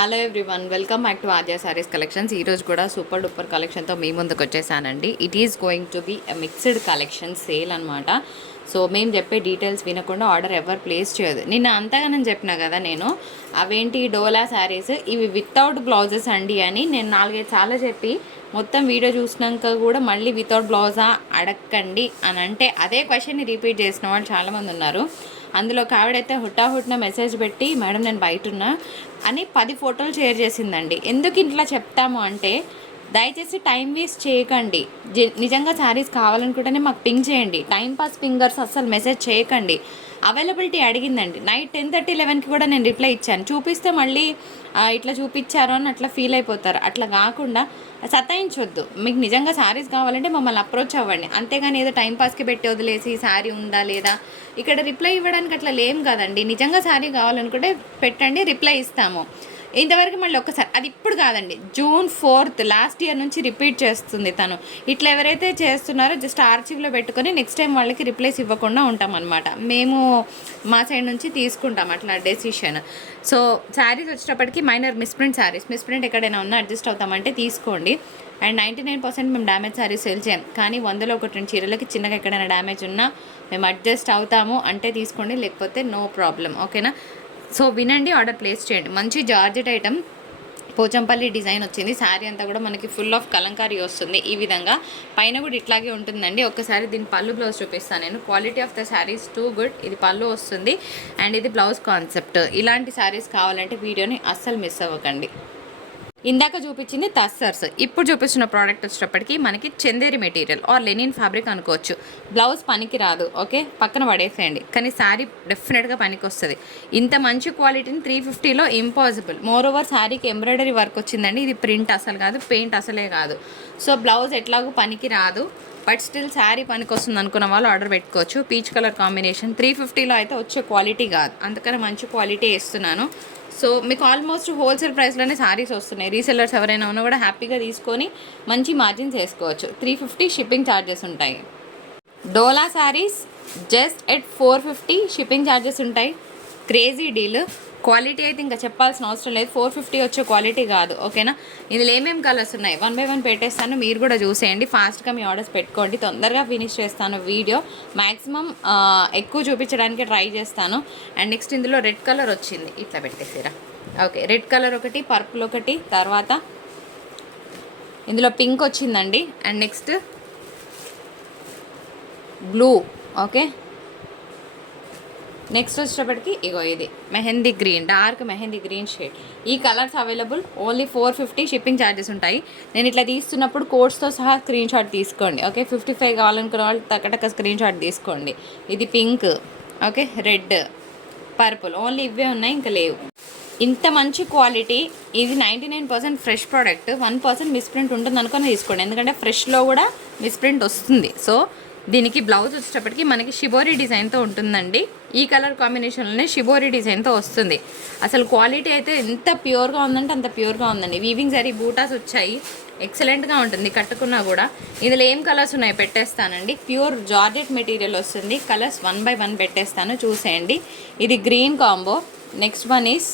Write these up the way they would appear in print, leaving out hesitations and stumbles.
Hello everyone, welcome back to Aadya saris collections. ఈరోజు కూడా super duper కలెక్షన్తో మీ ముందుకు వచ్చేసానండి. It is going to be mixed collection sale అనమాట. So మేము చెప్పే డీటెయిల్స్ వినకుండా ఆర్డర్ ఎవరు ప్లేస్ చేయదు. నిన్న అంతగానని చెప్పినా కదా నేను, అవేంటి డోలా శారీస్ ఇవి వితౌట్ బ్లౌజెస్ అండి అని నేను 4-5 సార్లు చెప్పి మొత్తం వీడియో చూసినాక కూడా మళ్ళీ వితౌట్ బ్లౌజా అడగండి అని అంటే అదే క్వశ్చన్ని రిపీట్ చేసిన వాళ్ళు చాలామంది ఉన్నారు. అందులో ఆవిడైతే హుటాహుట్న మెసేజ్ పెట్టి, మేడం నేను బయట ఉన్నా అని 10 ఫోటోలు షేర్ చేసిందండి. ఎందుకు ఇట్లా చెప్తాము అంటే, దయచేసి టైం వేస్ట్ చేయకండి. నిజంగా శారీస్ కావాలనుకుంటేనే మాకు పింగ్ చేయండి. టైంపాస్ పింగర్స్ అస్సలు మెసేజ్ చేయకండి. అవైలబిలిటీ అడిగిందండి. నైట్ 10:30, 11కి కూడా నేను రిప్లై ఇచ్చాను. చూపిస్తే మళ్ళీ ఇట్లా చూపించారు అని అట్లా ఫీల్ అయిపోతారు. అట్లా కాకుండా సతాయించొద్దు. మీకు నిజంగా శారీస్ కావాలంటే మమ్మల్ని అప్రోచ్ అవ్వండి. అంతేగాని ఏదో టైంపాస్కి పెట్టి వదిలేసి శారీ ఉందా లేదా ఇక్కడ రిప్లై ఇవ్వడానికి అట్లా లేం కదండి. నిజంగా శారీ కావాలనుకుంటే పెట్టండి, రిప్లై ఇస్తాము. ఇంతవరకు మళ్ళీ ఒక్కసారి, అది ఇప్పుడు కాదండి, June 4th లాస్ట్ ఇయర్ నుంచి రిపీట్ చేస్తుంది తను. ఇట్లా ఎవరైతే చేస్తున్నారో జస్ట్ ఆర్చీవ్లో పెట్టుకొని నెక్స్ట్ టైం వాళ్ళకి రిప్లైస్ ఇవ్వకుండా ఉంటాం అనమాట. మేము మా సైడ్ నుంచి తీసుకుంటాం అట్లా డెసిషన్. సో శారీస్ వచ్చేటప్పటికి మైనర్ మిస్ప్రింట్ శారీస్, మిస్ప్రింట్ ఎక్కడైనా ఉన్నా అడ్జస్ట్ అవుతామంటే తీసుకోండి. అండ్ 99% మేము డ్యామేజ్ శారీస్ సేల్ చేయం. కానీ 100లో 1-2 చీరలకి చిన్నగా ఎక్కడైనా డ్యామేజ్ ఉన్నా మేము అడ్జస్ట్ అవుతాము అంటే తీసుకోండి, లేకపోతే నో ప్రాబ్లం. ఓకేనా? సో వినండి, ఆర్డర్ ప్లేస్ చేయండి. మంచి జార్జెట్ ఐటమ్, పోచంపల్లి డిజైన్ వచ్చింది. శారీ అంతా కూడా మనకి ఫుల్ ఆఫ్ కలంకారీ వస్తుంది. ఈ విధంగా పైన కూడా ఇట్లాగే ఉంటుందండి. ఒక్కసారి దీని పళ్ళు బ్లౌజ్ చూపిస్తాను నేను. Quality of the saris too good. ఇది పళ్ళు వస్తుంది అండ్ ఇది బ్లౌజ్ కాన్సెప్ట్. ఇలాంటి శారీస్ కావాలంటే వీడియోని అస్సలు మిస్ అవ్వకండి. ఇందాక చూపించింది టస్సర్స్, ఇప్పుడు చూపిస్తున్న ప్రోడక్ట్ వచ్చేటప్పటికి మనకి Chanderi material or linen fabric అనుకోవచ్చు. బ్లౌజ్ పనికి రాదు, ఓకే, పక్కన పడేసేయండి. కానీ శారీ డెఫినెట్గా పనికి వస్తుంది. ఇంత మంచి క్వాలిటీని 350లో ఇంపాసిబుల్. మోర్ ఓవర్ శారీకి ఎంబ్రాయిడరీ వర్క్ వచ్చిందండి. ఇది ప్రింట్ అసలు కాదు, పెయింట్ అసలే కాదు. సో బ్లౌజ్ ఎట్లాగో పనికి రాదు, బట్ స్టిల్ శారీ పనికి వస్తుంది అనుకున్న వాళ్ళు ఆర్డర్ పెట్టుకోవచ్చు. పీచ్ కలర్ కాంబినేషన్ 350లో అయితే వచ్చే క్వాలిటీ కాదు, అందుకని మంచి క్వాలిటీ ఇస్తున్నాను. సో మీకు ఆల్మోస్ట్ హోల్సేల్ ప్రైస్లోనే శారీస్ వస్తున్నాయి. రీసెల్లర్స్ ఎవరైనా ఉన్నా కూడా హ్యాపీగా తీసుకొని మంచి మార్జిన్స్ వేసుకోవచ్చు. 350 షిప్పింగ్ ఛార్జెస్ ఉంటాయి. Dola sarees just at 450 shipping charges ఉంటాయి. Crazy deal. క్వాలిటీ అయితే ఇంకా చెప్పాల్సిన అవసరం లేదు. 450 వచ్చే క్వాలిటీ కాదు, ఓకేనా? ఇందులో ఏమేమి కలర్స్ ఉన్నాయి 1 by 1 పెట్టేస్తాను, మీరు కూడా చూసేయండి. ఫాస్ట్గా మీ ఆర్డర్స్ పెట్టుకోండి, తొందరగా ఫినిష్ చేస్తాను వీడియో. మ్యాక్సిమం ఎక్కువ చూపించడానికి ట్రై చేస్తాను. అండ్ నెక్స్ట్ ఇందులో రెడ్ కలర్ వచ్చింది, ఇట్లా పెట్టేసిరా. ఓకే, రెడ్ కలర్ ఒకటి, పర్పుల్ ఒకటి, తర్వాత ఇందులో పింక్ వచ్చిందండి. And next blue, okay. Next వచ్చేటప్పటికి ఇగో ఇది mehndi green, dark mehndi green shade. ఈ colours available. Only 450 shipping charges ఉంటాయి. నేను ఇట్లా తీస్తున్నప్పుడు కోడ్స్తో సహా స్క్రీన్ షాట్ తీసుకోండి, ఓకే. 55 కావాలనుకున్న వాళ్ళు టకటక స్క్రీన్ షాట్ తీసుకోండి. ఇది pink, okay, red, purple, only ఇవే ఉన్నాయి, ఇంకా లేవు. ఇంత మంచి క్వాలిటీ. ఇది 99% ఫ్రెష్ ప్రోడక్ట్. 1% మిస్ప్రింట్ ఉంటుంది అనుకుని తీసుకోండి, ఎందుకంటే ఫ్రెష్లో కూడా మిస్ప్రింట్ వస్తుంది. సో దీనికి బ్లౌజ్ వచ్చేటప్పటికి మనకి షిబోరి డిజైన్తో ఉంటుందండి. ఈ కలర్ కాంబినేషన్లోనే షిబోరి డిజైన్తో వస్తుంది. అసలు క్వాలిటీ అయితే ఎంత ప్యూర్గా ఉందంటే అంత ప్యూర్గా ఉందండి. వీవింగ్ జరీ బూటాస్ వచ్చాయి, ఎక్సలెంట్గా ఉంటుంది కట్టుకున్నా కూడా. ఇందులో ఏం కలర్స్ ఉన్నాయి పెట్టేస్తానండి. ప్యూర్ జార్జెట్ మెటీరియల్ వస్తుంది. కలర్స్ 1 by 1 పెట్టేస్తాను, చూసేయండి. ఇది green combo. Next one is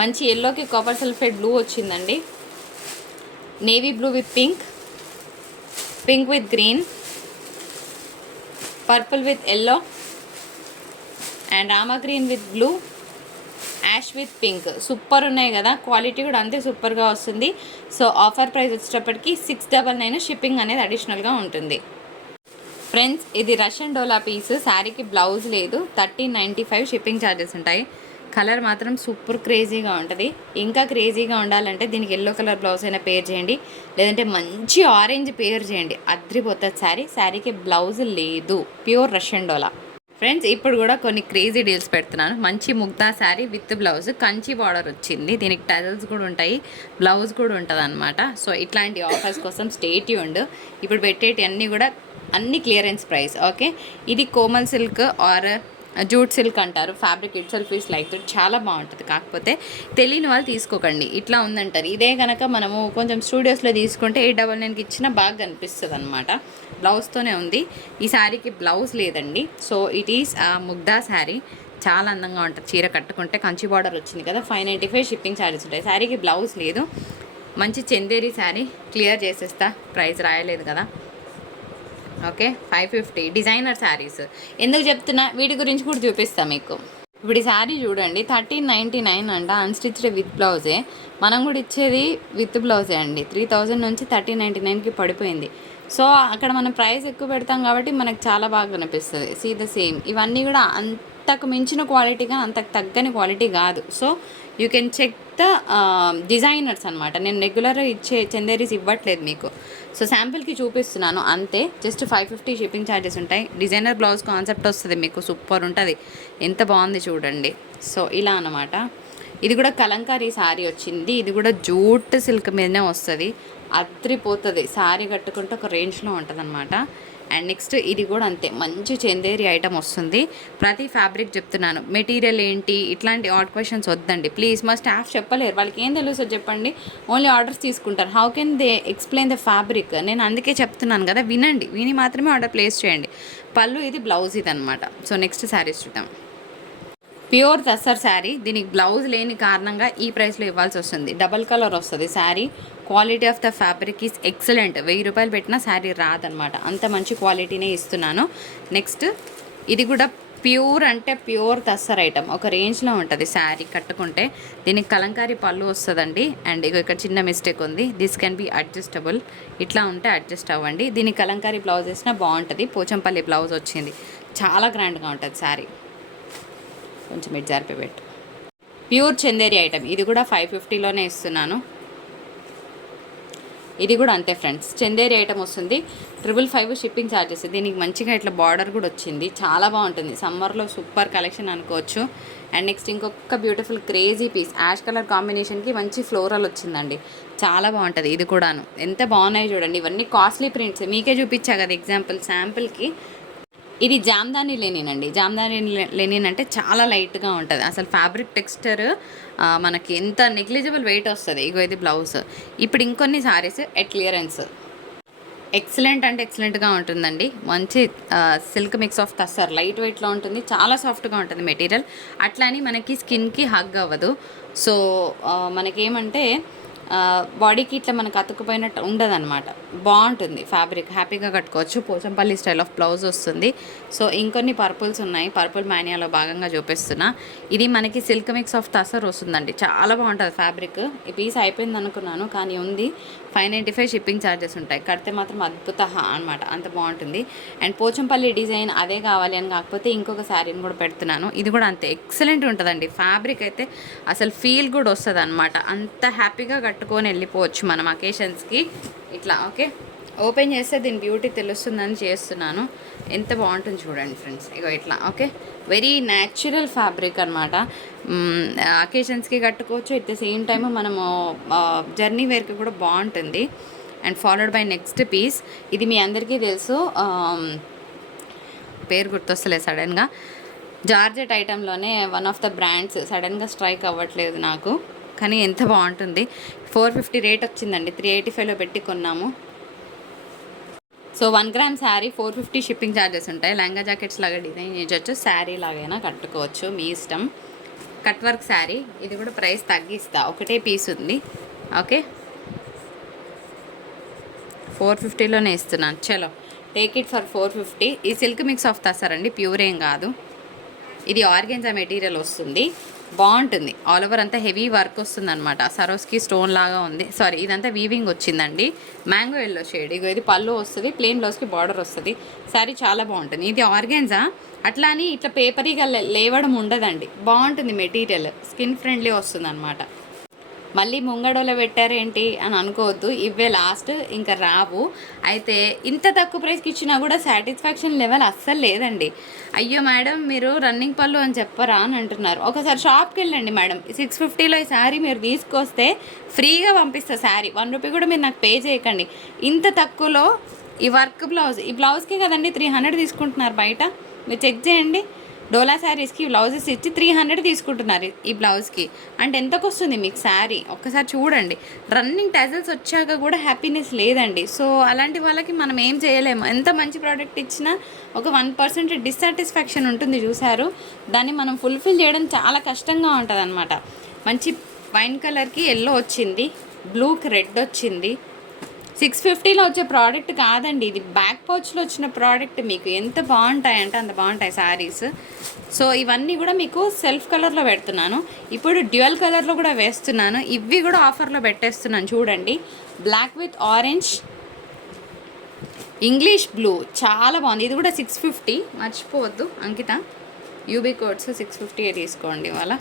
మంచి ఎల్లోకి కాపర్ సల్ఫేట్ బ్లూ వచ్చిందండి. Navy blue with pink, pink with green, purple with yellow, and Rama green with blue, ash with pink. Super ఉన్నాయి కదా, quality కూడా అంతే సూపర్గా వస్తుంది. సో ఆఫర్ ప్రైస్ వచ్చేటప్పటికి 699 షిప్పింగ్ అనేది అడిషనల్గా ఉంటుంది. ఫ్రెండ్స్, ఇది రష్యన్ డోలా పీస్. శారీకి బ్లౌజ్ లేదు. 1395 షిప్పింగ్ ఛార్జెస్ ఉంటాయి. కలర్ మాత్రం సూపర్ క్రేజీగా ఉంటుంది. ఇంకా క్రేజీగా ఉండాలంటే దీనికి ఎల్లో కలర్ బ్లౌజ్ అయినా పేర్ చేయండి, లేదంటే మంచి ఆరెంజ్ పేర్ చేయండి, అద్రిపోతుంది శారీ. శారీకి బ్లౌజ్ లేదు, ప్యూర్ రష్యన్ డోలా. ఫ్రెండ్స్, ఇప్పుడు కూడా కొన్ని క్రేజీ డీల్స్ పెడుతున్నాను. మంచి Mugdha sari with blouse, Kanchi border వచ్చింది. దీనికి టజల్స్ కూడా ఉంటాయి, బ్లౌజ్ కూడా ఉంటుంది అనమాట. సో ఇట్లాంటి ఆఫర్స్ కోసం స్టే ట్యూన్డ్. ఇప్పుడు పెట్టేటి అన్నీ కూడా అన్ని క్లియరెన్స్ ప్రైస్, ఓకే. ఇది Komal silk or jute silk అంటారు. Fabric itself is like that, చాలా బాగుంటుంది. కాకపోతే తెలియని వాళ్ళు తీసుకోకండి, ఇట్లా ఉందంటారు. ఇదే కనుక మనము కొంచెం స్టూడియోస్లో తీసుకుంటే 899కి ఇచ్చినా బాగా కనిపిస్తుంది అనమాట. బ్లౌజ్తోనే ఉంది. ఈ శారీకి బ్లౌజ్ లేదండి. So it is Mugdha sari. చాలా అందంగా ఉంటుంది చీర కట్టుకుంటే. కంచి బార్డర్ వచ్చింది కదా, 595 షిప్పింగ్ ఛార్జెస్ ఉంటాయి. శారీకి బ్లౌజ్ లేదు. మంచి చందేరి శారీ, క్లియర్ చేసేస్తా, ప్రైస్ రాయలేదు కదా. Okay, 550 designer saris. ఎందుకు చెప్తున్నా, వీటి గురించి కూడా చూపిస్తా మీకు. ఇప్పుడు ఈ శారీ చూడండి, 1399 అంట, అన్స్టిచ్డ్ విత్ బ్లౌజే. మనం కూడా ఇచ్చేది విత్ బ్లౌజే అండి. 3000 నుంచి 1399కి పడిపోయింది. సో అక్కడ మనం ప్రైస్ ఎక్కువ పెడతాం కాబట్టి మనకు చాలా బాగా అనిపిస్తుంది. సీ ద సేమ్, ఇవన్నీ కూడా అంతకు మించిన క్వాలిటీగా, అంతకు తగ్గని క్వాలిటీ కాదు. So you can check the designers అనమాట. నేను రెగ్యులర్ ఇచ్చే చందేరీస్ ఇవ్వట్లేదు మీకు. సో శాంపిల్కి చూపిస్తున్నాను అంతే. జస్ట్ 550 షిప్పింగ్ ఛార్జెస్ ఉంటాయి. డిజైనర్ బ్లౌజ్ కాన్సెప్ట్ వస్తుంది మీకు, సూపర్ ఉంటుంది. ఎంత బాగుంది చూడండి. సో ఇలా అనమాట. ఇది కూడా కలంకారీ శారీ వచ్చింది. ఇది కూడా జూట్ సిల్క్ మీదనే వస్తుంది. అద్రిపోతుంది శారీ కట్టుకుంటే, ఒక రేంజ్లో ఉంటుంది అనమాట. అండ్ నెక్స్ట్ ఇది కూడా అంతే, మంచి చందేరి ఐటమ్ వస్తుంది. ప్రతి ఫ్యాబ్రిక్ చెప్తున్నాను, మెటీరియల్ ఏంటి ఇట్లాంటి ఆడ్ క్వశ్చన్స్ వద్దండి ప్లీజ్. మా స్టాఫ్ చెప్పలేరు, వాళ్ళకి ఏం తెలుసో చెప్పండి, ఓన్లీ ఆర్డర్స్ తీసుకుంటారు. How can they explain the fabric? నేను అందుకే చెప్తున్నాను కదా, వినండి, విని మాత్రమే ఆర్డర్ ప్లేస్ చేయండి. పళ్ళు ఇది, బ్లౌజ్ ఇది అనమాట. సో నెక్స్ట్ శారీస్ చూద్దాం. ప్యూర్ తస్సర్ శారీ, దీనికి బ్లౌజ్ లేని కారణంగా ఈ ప్రైస్లో ఇవ్వాల్సి వస్తుంది. డబల్ కలర్ వస్తుంది sari. Quality of the fabric is excellent. 1000 రూపాయలు పెట్టినా శారీ రాదనమాట, అంత మంచి క్వాలిటీనే ఇస్తున్నాను. నెక్స్ట్ ఇది కూడా ప్యూర్ అంటే ప్యూర్ తస్సర్ ఐటమ్, ఒక రేంజ్లో ఉంటుంది శారీ కట్టుకుంటే. దీనికి కలంకారీ పళ్ళు వస్తుందండి. అండ్ ఇక్కడ చిన్న మిస్టేక్ ఉంది, దిస్ కెన్ బి అడ్జస్టబుల్. ఇట్లా ఉంటే అడ్జస్ట్ అవ్వండి. దీనికి కలంకారీ బ్లౌజ్ వేసినా బాగుంటుంది. పోచంపల్లి బ్లౌజ్ వచ్చింది, చాలా గ్రాండ్గా ఉంటుంది శారీ. కొంచెం ఇటు జరిపిపెట్టు. ప్యూర్ చందేరి ఐటమ్, ఇది కూడా 550లోనే ఇస్తున్నాను. ఇది కూడా అంతే ఫ్రెండ్స్, చందేరి ఐటమ్ వస్తుంది. 555 షిప్పింగ్ ఛార్జెస్. దీనికి మంచిగా ఇట్లా బార్డర్ కూడా వచ్చింది, చాలా బాగుంటుంది. సమ్మర్లో సూపర్ కలెక్షన్ అనుకోవచ్చు. అండ్ నెక్స్ట్ ఇంకొక beautiful crazy piece, ash colour కాంబినేషన్కి మంచి ఫ్లోరల్ వచ్చిందండి, చాలా బాగుంటుంది. ఇది కూడాను ఎంత బాగున్నాయి చూడండి. ఇవన్నీ కాస్ట్లీ ప్రింట్స్, మీకే చూపించా కదా ఎగ్జాంపుల్ శాంపుల్కి. ఇది జామ్దాని లెనిన్ అండి. జామ్దాని లెనిన్ అంటే చాలా లైట్గా ఉంటుంది. అసలు ఫ్యాబ్రిక్ టెక్స్చర్ మనకి ఎంత నెగ్లిజిబుల్ వెయిట్ వస్తుంది. ఇగో ఇది బ్లౌజ్. ఇప్పుడు ఇంకొన్ని సారీస్ ఎట్ క్లియరెన్స్, ఎక్సలెంట్ అంటే ఎక్సలెంట్గా ఉంటుందండి. మంచి silk mix of tussar, light వెయిట్లో ఉంటుంది, చాలా సాఫ్ట్గా ఉంటుంది మెటీరియల్. అట్లా అని మనకి స్కిన్కి హగ్ అవ్వదు. సో మనకేమంటే బాడీకి ఇట్లా మనకు అతుక్కుపోయినట్టు ఉండదు అనమాట, బాగుంటుంది ఫ్యాబ్రిక్, హ్యాపీగా కట్టుకోవచ్చు. పోచంపల్లి స్టైల్ ఆఫ్ బ్లౌజ్ వస్తుంది. సో ఇంకొన్ని పర్పుల్స్ ఉన్నాయి, పర్పుల్ మానియాలో భాగంగా చూపిస్తున్నా. ఇది మనకి సిల్క్ మిక్స్ ఆఫ్ తసర్ వస్తుందండి, చాలా బాగుంటుంది ఫ్యాబ్రిక్. ఈ పీస్ అయిపోయింది అనుకున్నాను కానీ ఉంది. 595 షిప్పింగ్ ఛార్జెస్ ఉంటాయి. కడితే మాత్రం అద్భుత అనమాట, అంత బాగుంటుంది. అండ్ పోచంపల్లి డిజైన్ అదే కావాలి అని కాకపోతే ఇంకొక శారీని కూడా పెడుతున్నాను. ఇది కూడా అంతే ఎక్సలెంట్ ఉంటుందండి ఫ్యాబ్రిక్ అయితే, అసలు ఫీల్ కూడా వస్తుంది అనమాట. అంత హ్యాపీగా కట్టుకొని వెళ్ళిపోవచ్చు మనం అకేషన్స్కి ఇట్లా. ఓకే, ఓపెన్ చేస్తే దీని బ్యూటీ తెలుస్తుందని చేస్తున్నాను. ఎంత బాగుంటుంది చూడండి ఫ్రెండ్స్, ఇగో ఇట్లా. ఓకే, వెరీ న్యాచురల్ ఫ్యాబ్రిక్ అనమాట. అకేషన్స్కి కట్టుకోవచ్చు, ఎట్ ద సేమ్ టైమ్ మనము జర్నీ వేర్కి కూడా బాగుంటుంది. And followed by next piece, ఇది మీ అందరికీ తెలుసు, పేరు గుర్తొస్తలేదు సడన్గా. జార్జెట్ ఐటెంలోనే వన్ ఆఫ్ ద బ్రాండ్స్, సడన్గా స్ట్రైక్ అవ్వట్లేదు నాకు, కానీ ఎంత బాగుంటుంది. 450 రేట్ వచ్చిందండి, 385లో పెట్టి కొన్నాము. So 1 gram sari 450 shipping charges ఉంటాయి. లంగా జాకెట్స్ లాగా డిజైన్ చేయొచ్చు, శారీ లాగైనా కట్టుకోవచ్చు, మీ ఇష్టం. కట్ వర్క్ శారీ, ఇది కూడా ప్రైస్ తగ్గిస్తా, ఒకటే పీస్ ఉంది. ఓకే, 450లోనే ఇస్తున్నాను. చలో టేక్ ఇట్ ఫర్ 450. ఈ సిల్క్ మిక్స్ ఆఫ్ తసర్ అండి, ప్యూర్ ఏం కాదు. ఇది ఆర్గెన్జా మెటీరియల్ వస్తుంది, బాగుంటుంది. ఆల్ ఓవర్ అంతా హెవీ వర్క్ వస్తుంది అనమాట. సరోస్కి స్టోన్ లాగా ఉంది, సారీ ఇదంతా వీవింగ్ వచ్చిందండి. Mango yellow shade. ఇగో ఇది పళ్ళు వస్తుంది, ప్లెయిన్ బ్లౌజ్కి బార్డర్ వస్తుంది. శారీ చాలా బాగుంటుంది. ఇది ఆర్గెన్జా, అట్లా అని ఇట్లా పేపరీగా లేవడం ఉండదండి, బాగుంటుంది మెటీరియల్, స్కిన్ ఫ్రెండ్లీ వస్తుంది అనమాట. మళ్ళీ ముంగడలో పెట్టారేంటి అని అనుకోవద్దు, ఇవే లాస్ట్, ఇంకా రావు. అయితే ఇంత తక్కువ ప్రైస్కి ఇచ్చినా కూడా సాటిస్ఫాక్షన్ లెవెల్ అస్సలు లేదండి. అయ్యో మేడం మీరు రన్నింగ్ పళ్ళు అని చెప్పరా అని అంటున్నారు. ఒకసారి షాప్కి వెళ్ళండి మేడం, 650లో ఈ శారీ మీరు తీసుకొస్తే ఫ్రీగా పంపిస్తా శారీ. 1 రూపీ కూడా మీరు నాకు పే చేయకండి. ఇంత తక్కువలో ఈ వర్క్ బ్లౌజ్, ఈ బ్లౌజ్కి కదండి 300 తీసుకుంటున్నారు బయట, మీరు చెక్ చేయండి. డోలా శారీస్కి బ్లౌజెస్ ఇచ్చి 300 తీసుకుంటున్నారు ఈ బ్లౌజ్కి. అంటే ఎంతకు వస్తుంది మీకు శారీ ఒక్కసారి చూడండి. రన్నింగ్ టజల్స్ వచ్చాక కూడా హ్యాపీనెస్ లేదండి. సో అలాంటి వాళ్ళకి మనం ఏం చేయలేము. ఎంత మంచి ప్రోడక్ట్ ఇచ్చినా ఒక 1% డిస్సాటిస్ఫాక్షన్ ఉంటుంది చూసారు. దాన్ని మనం ఫుల్ఫిల్ చేయడం చాలా కష్టంగా ఉంటుంది అనమాట. మంచి వైన్ కలర్కి ఎల్లో వచ్చింది, బ్లూకి రెడ్ వచ్చింది. 650లో వచ్చే ప్రోడక్ట్ కాదండి ఇది, బ్యాక్ పౌచ్లో వచ్చిన ప్రోడక్ట్. మీకు ఎంత బాగుంటాయంటే అంత బాగుంటాయి శారీస్. సో ఇవన్నీ కూడా మీకు సెల్ఫ్ కలర్లో పెడుతున్నాను. ఇప్పుడు డ్యూయల్ కలర్లో కూడా వేస్తున్నాను. ఇవి కూడా ఆఫర్లో పెట్టేస్తున్నాను చూడండి. Black with orange, English blue చాలా బాగుంది. ఇది కూడా 650, మర్చిపోవద్దు అంకిత. యూబీ కోడ్స్ 650 తీసుకోండి ఇవాళ.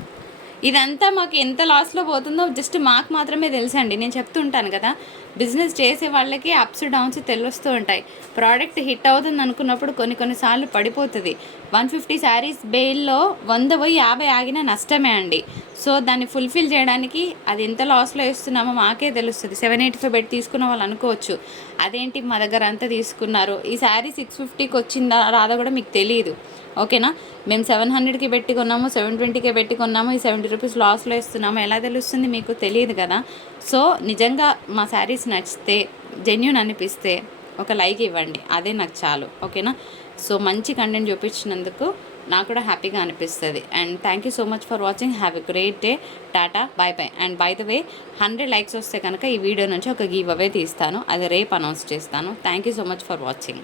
ఇదంతా మాకు ఎంత లాస్లో పోతుందో జస్ట్ మాకు మాత్రమే తెలుసండి. నేను చెప్తుంటాను కదా, బిజినెస్ చేసే వాళ్ళకి అప్స్ డౌన్స్ తెలుస్తూ ఉంటాయి. ప్రోడక్ట్ హిట్ అవుతుంది అనుకున్నప్పుడు కొన్నిసార్లు పడిపోతుంది. 150 శారీస్ బెయిల్లో 100 పోయి 50 ఆగినా నష్టమే అండి. సో దాన్ని ఫుల్ఫిల్ చేయడానికి అది ఎంత లాస్లో వేస్తున్నామో మాకే తెలుస్తుంది. 785 పెట్టి తీసుకున్న వాళ్ళు అనుకోవచ్చు, అదేంటి మా దగ్గర అంతా తీసుకున్నారు, ఈ శారీ 650కి వచ్చిందా రాదా కూడా మీకు తెలియదు. ఓకేనా, మేము 700కి పెట్టి కొన్నాము, 720కి పెట్టి కొన్నాము, ఈ 70 రూపీస్ లాస్లో ఇస్తున్నాము, ఎలా తెలుస్తుంది మీకు తెలియదు కదా. సో నిజంగా మా శారీస్ నచ్చితే, జెన్యూన్ అనిపిస్తే ఒక లైక్ ఇవ్వండి, అదే నాకు చాలు. ఓకేనా, సో మంచి కంటెంట్ చూపించినందుకు నాకు కూడా హ్యాపీగా అనిపిస్తుంది. And thank you so much for watching. Have a great day. Tata, bye bye. And by the way 100 likes వస్తే కనుక ఈ వీడియో నుంచి ఒక గివ్ అవే తీస్తాను, అది రేపు అనౌన్స్ చేస్తాను. Thank you so much for watching.